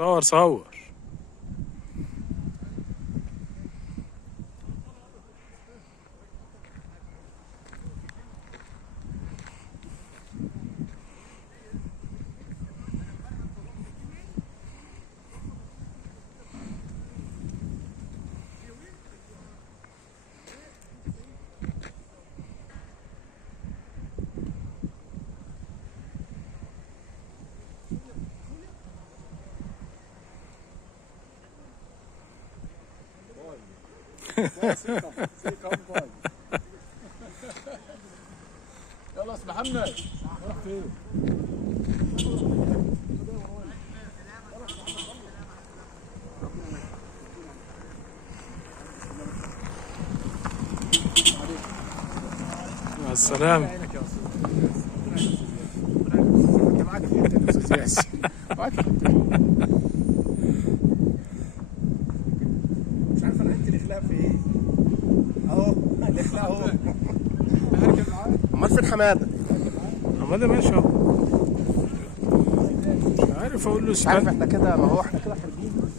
صور صور. يلا اسم محمد راح فين؟ مع السلامة. معاك في يا استاذ ياسر. معاك مش عارف انا عندي الاخلاق في ايه؟ اهو الاخلاق اهو. هركب معاك. امال فين حماده؟ حماده ماشي اهو. مش عارف اقول له مش عارف استنى. احنا كده، ما هو احنا كده خارجين.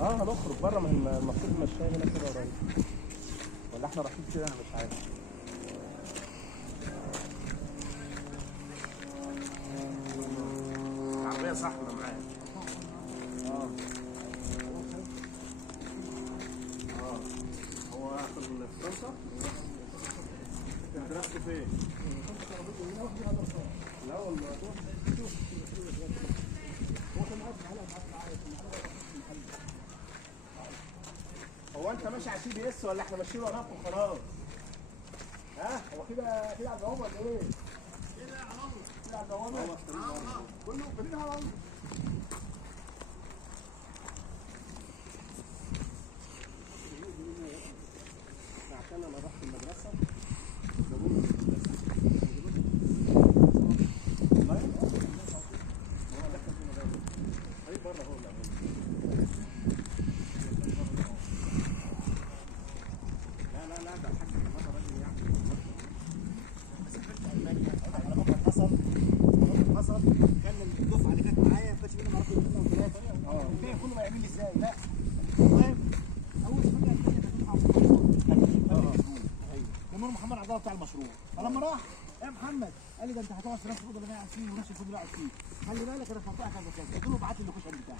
هنخرج بره، ما المفروض المشاية هنا كده قريب. ولا احنا رايحين كده انا مش عارف. العربية صاحبنا معاك. هو في فرنسا؟ درسته فين؟ لا والله. هو انت ماشي على CBS ولا احنا ماشيين وراك وخلاص؟ ها؟ هو كده كده على الجواب ولا ايه؟ كده على الله. كده على الجواب؟ على الله. كله كلنا على الله. عشان انا رحت المدرسه بتاع المشروع. فلما راح يا محمد قال لي ده انت هتقعد في نفس الاوضه اللي انا قاعد فيه ونفس الفندق اللي قاعد فيه، خلي بالك انا في منطقه كذا كذا. قلت له ابعت لي اللوكيشن بتاعك.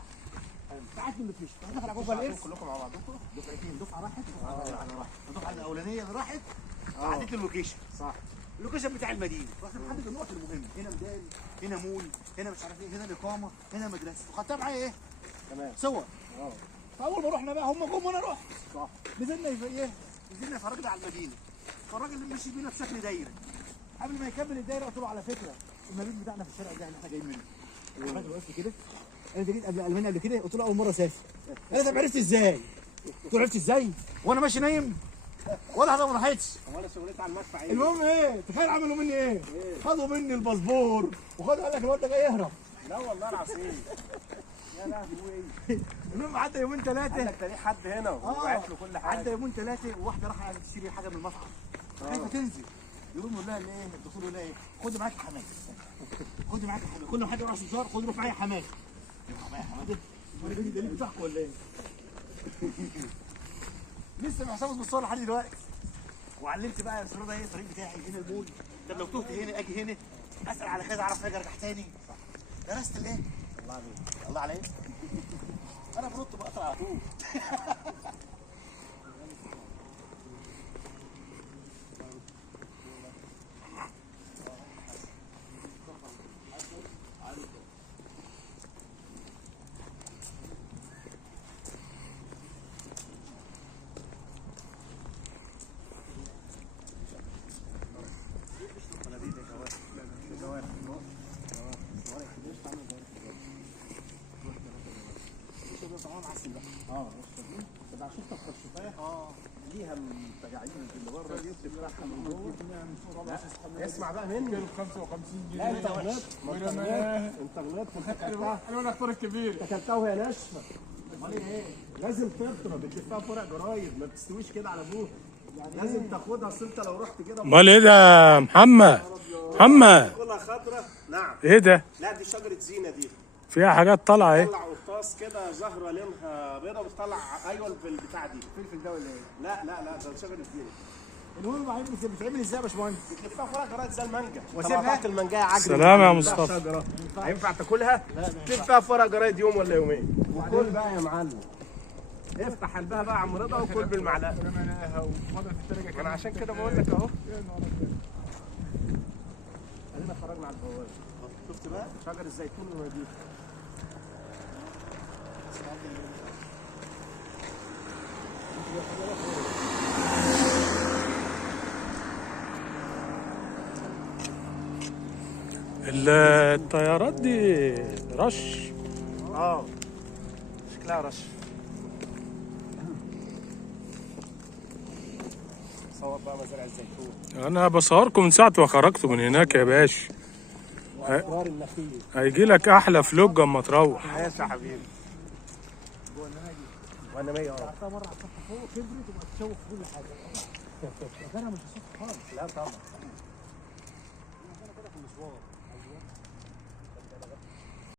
بعت لي اللوكيشن. دخل على جوجل ايرث كلكم مع بعضكم دفعتين، دفعه راحت الدفعه الاولانيه اللي راحت بعتت اللوكيشن. صح. اللوكيشن بتاع المدينه، رحت محدد النقط المهمه، هنا ميدان، هنا مول، هنا مش عارف ايه، هنا الاقامه، هنا مدرسه، وخدتها معايا ايه؟ تمام. صور. فاول ما رحنا بقى هم جم وانا رحت. صح. نزلنا ايه؟ نزلنا فرجنا على المدينه. فالراجل اللي مشي بينا بشكل دايره. قبل ما يكمل الدايره قلت له على فكره المبيت بتاعنا في الشارع ده اللي احنا جايين منه. الراجل وقف كده. انا جيت قبل المانيا قبل كده، قلت له اول مره اسافر. انا طب عرفت ازاي؟ قلت له عرفت ازاي؟ وانا ماشي نايم؟ ولا حاجه ما راحتش. ولا شغلتي على المدفع ايه؟ المهم ايه؟ تخيل عملوا مني ايه؟ خدوا مني الباسبور وخدوا قال لك الواد ده جاي يهرب. لا والله العظيم. يا لهوي. المهم عدى يومين ثلاثه. قال لك ده ليه حد هنا وبعت له كل حاجه. عدى يومين ثلاثه وواحده راحت تشتري حاجه من المطعم. خايفه تنزل. يقوم يقول لها ايه؟ الدكتور يقول لها ايه؟ خدي معاكي حماده. خدي معاكي حماده، كل ما حد يروح استشار خدي روح معايا حماده. معايا حماده؟ ده ليه بتاعكم ولا ايه؟ لسه محتفظ بالصور لحد دلوقتي. وعلمت بقى الصوره ده ايه الطريق بتاعي، هنا المول. طب لو تهت هنا اجي هنا اسال على كذا اعرف اجي ارجع تاني. درست الايه؟ الله عليك. الله عليك. انا بنط بقطع على طول. تبع شفت الخرشفاه ليها التجاعيد اللي بره دي بتفتحها من جوه. اسمع بقى مني. 55 جنيه. لا انت غلطت. انت غلطت. انا الاخطار الكبير. انت اكلتها وهي ناشفه. امال ايه؟ لازم تفطر، بتلفها في ورق جرايد، ما بتستويش كده على ابوك. لازم تاخدها، اصل انت لو رحت كده امال ايه ده يا محمد؟ محمد تاكلها خضرا. نعم. ايه ده؟ لا دي شجره زينه دي. فيها حاجات طالعه اهي. بتطلع قرطاس كده زهره لونها بيضه بتطلع. ايوه في البتاع دي. الفلفل ده ولا ايه؟ لا لا لا ده شجر الدين. المهم بعدين بتتعمل ازاي يا باشمهندس؟ بتلفها فرع جرايد زي المانجا. واسيبها؟ طلعت المانجا عجل. سلام يا مصطفى. شجره هينفع تاكلها؟ تلفها فرع جرايد يوم ولا يومين وكل بقى يا معلم. افتح قلبها بقى يا عم رضا وكل بالمعلقه. رميناها وفضلت في التلاجة انا عشان كده بقول لك اهو. يا نهار أبيض. ادينا خرجنا على البوابه. شفت بقى شجر الزيتون ونضيف. الطيارات دي رش. اه شكلها رش. صور بقى مزارع الزيتون. انا بصوركم من ساعه ما خرجتوا من هناك يا باشا. واسرار النخيل. هيجي لك احلى فلوج اما تروح. ماشي يا حبيبي. وانا 100 حطها مره على السطح فوق كبرت وبقت تشوف كل حاجه. مكانها مش السطح خالص. لا طبعا. مكانها كده في المشوار.